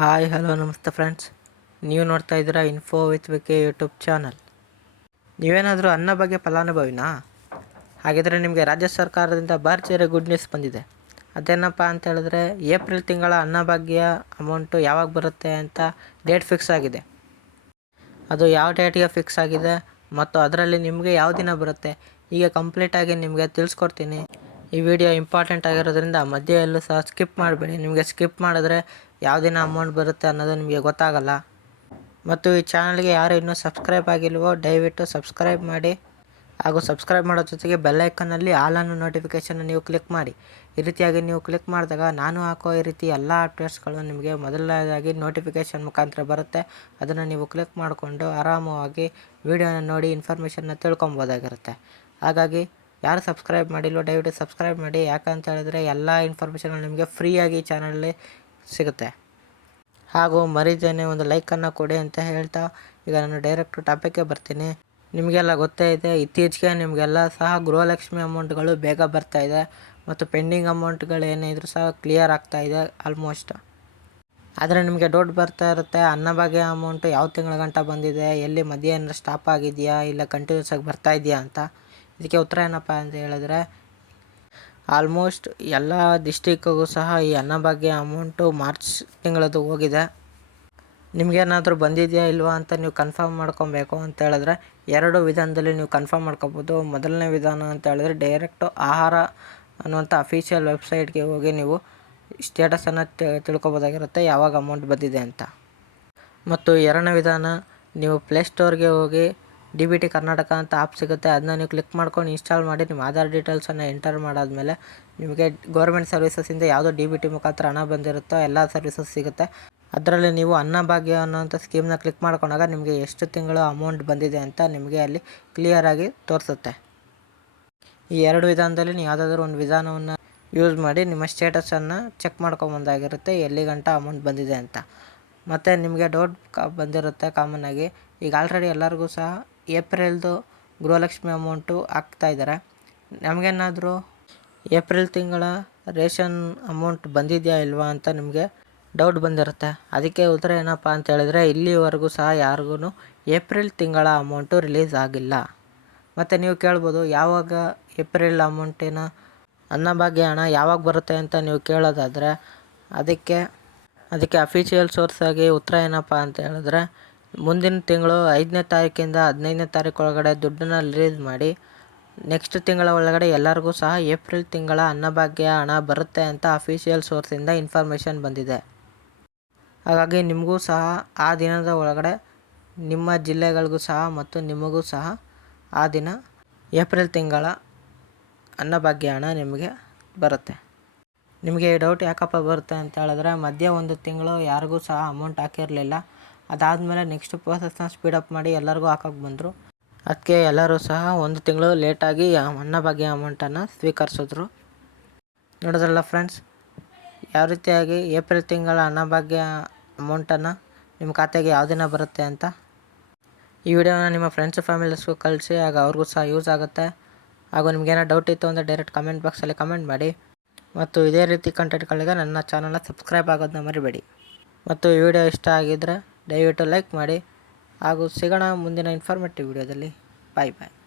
Hi hello ನಮಸ್ತೆ friends ನೀವು ನೋಡ್ತಾ ಇದ್ದೀರಾ info with V K YouTube channel ನೀವೇನಾದರೂ ಅನ್ನ ಬಗ್ಗೆ ಫಲಾನುಭವಿನಾ? ಹಾಗಿದ್ರೆ ನಿಮಗೆ ರಾಜ್ಯ ಸರ್ಕಾರದಿಂದ ಭರ್ಜರಿ ಗುಡ್ ನ್ಯೂಸ್ ಬಂದಿದೆ. ಅದೇನಪ್ಪ ಅಂತ ಹೇಳಿದ್ರೆ ಏಪ್ರಿಲ್ ತಿಂಗಳ ಅನ್ನ ಭಾಗ್ಯ ಅಮೌಂಟು ಯಾವಾಗ ಬರುತ್ತೆ ಅಂತ ಡೇಟ್ ಫಿಕ್ಸ್ ಆಗಿದೆ. ಅದು ಯಾವ ಡೇಟಿಗೆ ಫಿಕ್ಸ್ ಆಗಿದೆ, ಮತ್ತು ಅದರಲ್ಲಿ ನಿಮಗೆ ಯಾವ ದಿನ ಬರುತ್ತೆ ಈಗ ಕಂಪ್ಲೀಟಾಗಿ ನಿಮಗೆ ತಿಳಿಸ್ಕೊಡ್ತೀನಿ. ಈ ವಿಡಿಯೋ ಇಂಪಾರ್ಟೆಂಟ್ ಆಗಿರೋದ್ರಿಂದ ಮಧ್ಯೆಯಲ್ಲೂ ಸಹ ಸ್ಕಿಪ್ ಮಾಡಬೇಡಿ. ನಿಮಗೆ ಸ್ಕಿಪ್ ಮಾಡಿದ್ರೆ ಯಾವ ದಿನ ಅಮೌಂಟ್ ಬರುತ್ತೆ ಅನ್ನೋದು ನಿಮಗೆ ಗೊತ್ತಾಗಲ್ಲ. ಮತ್ತು ಈ ಚಾನಲ್ಗೆ ಯಾರು ಇನ್ನೂ ಸಬ್ಸ್ಕ್ರೈಬ್ ಆಗಿಲ್ವೋ, ದಯವಿಟ್ಟು ಸಬ್ಸ್ಕ್ರೈಬ್ ಮಾಡಿ. ಹಾಗೂ ಸಬ್ಸ್ಕ್ರೈಬ್ ಮಾಡೋ ಜೊತೆಗೆ ಬೆಲ್ಲೈಕನ್ನಲ್ಲಿ ಆಲನ್ನು ನೋಟಿಫಿಕೇಷನ್ ನೀವು ಕ್ಲಿಕ್ ಮಾಡಿ. ಈ ರೀತಿಯಾಗಿ ನೀವು ಕ್ಲಿಕ್ ಮಾಡಿದಾಗ ನಾನು ಹಾಕೋ ಈ ರೀತಿ ಎಲ್ಲ ಅಪ್ಡೇಟ್ಸ್ಗಳು ನಿಮಗೆ ಮೊದಲನೇದಾಗಿ ನೋಟಿಫಿಕೇಷನ್ ಮುಖಾಂತರ ಬರುತ್ತೆ. ಅದನ್ನು ನೀವು ಕ್ಲಿಕ್ ಮಾಡಿಕೊಂಡು ಆರಾಮವಾಗಿ ವಿಡಿಯೋನ ನೋಡಿ ಇನ್ಫಾರ್ಮೇಷನ್ನ ತಿಳ್ಕೊಬೋದಾಗಿರುತ್ತೆ ಹಾಗಾಗಿ ಯಾರು ಸಬ್ಸ್ಕ್ರೈಬ್ ಮಾಡಿಲ್ವೋ ದಯವಿಟ್ಟು ಸಬ್ಸ್ಕ್ರೈಬ್ ಮಾಡಿ. ಯಾಕಂತ ಹೇಳಿದ್ರೆ ಎಲ್ಲ ಇನ್ಫಾರ್ಮೇಷನ್ ನಿಮಗೆ ಫ್ರೀಯಾಗಿ ಚಾನಲಲ್ಲಿ ಸಿಗುತ್ತೆ. ಹಾಗೂ ಮರಿದೇನೆ ಒಂದು ಲೈಕನ್ನು ಕೊಡಿ ಅಂತ ಹೇಳ್ತಾ ಈಗ ನಾನು ಡೈರೆಕ್ಟ್ ಟಾಪಿಕ್ಗೆ ಬರ್ತೀನಿ. ನಿಮಗೆಲ್ಲ ಗೊತ್ತೇ ಇದೆ, ಇತ್ತೀಚೆಗೆ ನಿಮಗೆಲ್ಲ ಸಹ ಗೃಹಲಕ್ಷ್ಮಿ ಅಮೌಂಟ್ಗಳು ಬೇಗ ಬರ್ತಾ ಇದೆ. ಮತ್ತು ಪೆಂಡಿಂಗ್ ಅಮೌಂಟ್ಗಳು ಏನಿದ್ರೂ ಸಹ ಕ್ಲಿಯರ್ ಆಗ್ತಾ ಇದೆ ಆಲ್ಮೋಸ್ಟ್ ಆದರೆ ನಿಮಗೆ ಡೌಟ್ ಬರ್ತಾ ಇರುತ್ತೆ ಅನ್ನಭಾಗ್ಯ ಅಮೌಂಟು ಯಾವ ತಿಂಗಳ ಗಂಟ ಬಂದಿದೆ, ಎಲ್ಲಿ ಮಧ್ಯಾಹ್ನ ಸ್ಟಾಪ್ ಆಗಿದೆಯಾ, ಇಲ್ಲ ಕಂಟಿನ್ಯೂಸ್ ಆಗಿ ಬರ್ತಾ ಇದೆಯಾ ಅಂತ. ಇದಕ್ಕೆ ಉತ್ತರ ಏನಪ್ಪ ಅಂತ ಹೇಳಿದ್ರೆ ಆಲ್ಮೋಸ್ಟ್ ಎಲ್ಲ ಡಿಸ್ಟಿಕ್ಕಿಗೂ ಸಹ ಈ ಅನ್ನಭಾಗ್ಯ ಅಮೌಂಟು ಮಾರ್ಚ್ ತಿಂಗಳದ್ದು ಹೋಗಿದೆ. ನಿಮಗೇನಾದರೂ ಬಂದಿದೆಯಾ ಇಲ್ವಾ ಅಂತ ನೀವು ಕನ್ಫರ್ಮ್ ಮಾಡ್ಕೊಬೇಕು ಅಂತ ಹೇಳಿದ್ರೆ, ಎರಡು ವಿಧಾನದಲ್ಲಿ ನೀವು ಕನ್ಫರ್ಮ್ ಮಾಡ್ಕೋಬೋದು. ಮೊದಲನೇ ವಿಧಾನ ಅಂತ ಹೇಳಿದ್ರೆ ಡೈರೆಕ್ಟು ಆಹಾರ ಅನ್ನುವಂಥ ಅಫಿಷಿಯಲ್ ವೆಬ್ಸೈಟ್ಗೆ ಹೋಗಿ ನೀವು ಸ್ಟೇಟಸನ್ನು ತಿಳ್ಕೊಬೋದಾಗಿರುತ್ತೆ, ಯಾವಾಗ ಅಮೌಂಟ್ ಬಂದಿದೆ ಅಂತ. ಮತ್ತು ಎರಡನೇ ವಿಧಾನ, ನೀವು ಪ್ಲೇಸ್ಟೋರ್ಗೆ ಹೋಗಿ ಡಿ ಬಿ ಟಿ ಕರ್ನಾಟಕ ಅಂತ ಆ್ಯಪ್ ಸಿಗುತ್ತೆ, ಅದನ್ನ ನೀವು ಕ್ಲಿಕ್ ಮಾಡ್ಕೊಂಡು ಇನ್ಸ್ಟಾಲ್ ಮಾಡಿ, ನಿಮ್ಮ ಆಧಾರ್ ಡೀಟೇಲ್ಸನ್ನು ಎಂಟರ್ ಮಾಡಾದಮೇಲೆ ನಿಮಗೆ ಗೌರ್ಮೆಂಟ್ ಸರ್ವಿಸಸ್ಸಿಂದ ಯಾವುದೋ ಡಿ ಬಿ ಟಿ ಮುಖಾಂತರ ಹಣ ಬಂದಿರುತ್ತೋ, ಎಲ್ಲ ಸರ್ವಿಸಸ್ ಸಿಗುತ್ತೆ. ಅದರಲ್ಲಿ ನೀವು ಅನ್ನಭಾಗ್ಯ ಅನ್ನೋಂಥ ಸ್ಕೀಮ್ನ ಕ್ಲಿಕ್ ಮಾಡ್ಕೊಂಡಾಗ ನಿಮಗೆ ಎಷ್ಟು ತಿಂಗಳು ಅಮೌಂಟ್ ಬಂದಿದೆ ಅಂತ ನಿಮಗೆ ಅಲ್ಲಿ ಕ್ಲಿಯರಾಗಿ ತೋರಿಸುತ್ತೆ. ಈ ಎರಡು ವಿಧಾನದಲ್ಲಿ ನೀವು ಯಾವುದಾದ್ರೂ ಒಂದು ವಿಧಾನವನ್ನು ಯೂಸ್ ಮಾಡಿ, ನಿಮ್ಮ ಸ್ಟೇಟಸನ್ನು ಚೆಕ್ ಮಾಡ್ಕೊಂಬಂದಾಗಿರುತ್ತೆ ಎಲ್ಲಿ ಗಂಟ ಅಮೌಂಟ್ ಬಂದಿದೆ ಅಂತ. ಮತ್ತು ನಿಮಗೆ ಡೌಟ್ ಬಂದಿರುತ್ತೆ ಕಾಮನ್ನಾಗಿ ಈಗ ಆಲ್ರೆಡಿ ಎಲ್ಲರಿಗೂ ಸಹ ಏಪ್ರಿಲ್ದು ಗೃಹಲಕ್ಷ್ಮಿ ಅಮೌಂಟು ಹಾಕ್ತಾಯಿದ್ದಾರೆ ನಮಗೇನಾದರೂ ಏಪ್ರಿಲ್ ತಿಂಗಳ ರೇಷನ್ ಅಮೌಂಟ್ ಬಂದಿದೆಯಾ ಇಲ್ವಾ ಅಂತ ನಿಮಗೆ ಡೌಟ್ ಬಂದಿರುತ್ತೆ. ಅದಕ್ಕೆ ಉತ್ತರ ಏನಪ್ಪ ಅಂತ ಹೇಳಿದ್ರೆ, ಇಲ್ಲಿವರೆಗೂ ಸಹ ಯಾರಿಗೂ ಏಪ್ರಿಲ್ ತಿಂಗಳ ಅಮೌಂಟು ರಿಲೀಸ್ ಆಗಿಲ್ಲ. ಮತ್ತು ನೀವು ಕೇಳ್ಬೋದು, ಯಾವಾಗ ಏಪ್ರಿಲ್ ಅಮೌಂಟಿನ ಅನ್ನಭಾಗ್ಯ ಹಣ ಯಾವಾಗ ಬರುತ್ತೆ ಅಂತ ನೀವು ಕೇಳೋದಾದರೆ, ಅದಕ್ಕೆ ಅದಕ್ಕೆ ಅಫಿಷಿಯಲ್ ಸೋರ್ಸಾಗಿ ಉತ್ತರ ಏನಪ್ಪ ಅಂತ ಹೇಳಿದ್ರೆ ಮುಂದಿನ ತಿಂಗಳು ಐದನೇ ತಾರೀಕಿಂದ ಹದಿನೈದನೇ ತಾರೀಕು ಒಳಗಡೆ ದುಡ್ಡನ್ನು ರಿಲೀಸ್ ಮಾಡಿ, ನೆಕ್ಸ್ಟ್ ತಿಂಗಳ ಒಳಗಡೆ ಎಲ್ಲರಿಗೂ ಸಹ ಏಪ್ರಿಲ್ ತಿಂಗಳ ಅನ್ನಭಾಗ್ಯ ಹಣ ಬರುತ್ತೆ ಅಂತ ಅಫಿಷಿಯಲ್ ಸೋರ್ಸಿಂದ ಇನ್ಫಾರ್ಮೇಷನ್ ಬಂದಿದೆ. ಹಾಗಾಗಿ ನಿಮಗೂ ಸಹ ಆ ದಿನದ ಒಳಗಡೆ, ನಿಮ್ಮ ಜಿಲ್ಲೆಗಳಿಗೂ ಸಹ ಮತ್ತು ನಿಮಗೂ ಸಹ ಆ ದಿನ ಏಪ್ರಿಲ್ ತಿಂಗಳ ಅನ್ನಭಾಗ್ಯ ಹಣ ನಿಮಗೆ ಬರುತ್ತೆ. ನಿಮಗೆ ಡೌಟ್ ಯಾಕಪ್ಪ ಬರುತ್ತೆ ಅಂತ ಹೇಳಿದ್ರೆ, ಮಧ್ಯ ಒಂದು ತಿಂಗಳು ಯಾರಿಗೂ ಸಹ ಅಮೌಂಟ್ ಹಾಕಿರಲಿಲ್ಲ. ಅದಾದಮೇಲೆ ನೆಕ್ಸ್ಟ್ ಪ್ರೋಸೆಸ್ನ ಸ್ಪೀಡಪ್ ಮಾಡಿ ಎಲ್ಲರಿಗೂ ಹಾಕೋಕೆ ಬಂದರು. ಅದಕ್ಕೆ ಎಲ್ಲರೂ ಸಹ ಒಂದು ತಿಂಗಳು ಲೇಟಾಗಿ ಅನ್ನಭಾಗ್ಯ ಅಮೌಂಟನ್ನು ಸ್ವೀಕರಿಸಿದ್ರು. ನೋಡಿದ್ರಲ್ಲ ಫ್ರೆಂಡ್ಸ್ ಯಾವ ರೀತಿಯಾಗಿ ಏಪ್ರಿಲ್ ತಿಂಗಳ ಅನ್ನಭಾಗ್ಯ ಅಮೌಂಟನ್ನು ನಿಮ್ಮ ಖಾತೆಗೆ ಯಾವ ದಿನ ಬರುತ್ತೆ ಅಂತ ಈ ವಿಡಿಯೋನ ನಿಮ್ಮ ಫ್ರೆಂಡ್ಸ್ ಫ್ಯಾಮಿಲೀಸ್ಗೂ ಕಳಿಸಿ, ಆಗ ಅವ್ರಿಗೂ ಸಹ ಯೂಸ್ ಆಗುತ್ತೆ. ಹಾಗೂ ನಿಮಗೇನೋ ಡೌಟ್ ಇತ್ತು ಅಂದರೆ ಡೈರೆಕ್ಟ್ ಕಮೆಂಟ್ ಬಾಕ್ಸಲ್ಲಿ ಕಮೆಂಟ್ ಮಾಡಿ. ಮತ್ತು ಇದೇ ರೀತಿ ಕಂಟೆಂಟ್ಗಳಿಗೆ ನನ್ನ ಚಾನಲ್ನ ಸಬ್ಸ್ಕ್ರೈಬ್ ಆಗೋದನ್ನ ಮರಿಬೇಡಿ. ಮತ್ತು ಈ ವಿಡಿಯೋ ಇಷ್ಟ ಆಗಿದ್ದರೆ ದಯವಿಟ್ಟು ಲೈಕ್ ಮಾಡಿ ಹಾಗೂ ಸಿಗೋಣ ಮುಂದಿನ ಇನ್ಫಾರ್ಮೇಟಿವ್ ವಿಡಿಯೋದಲ್ಲಿ ಬಾಯ್ ಬಾಯ್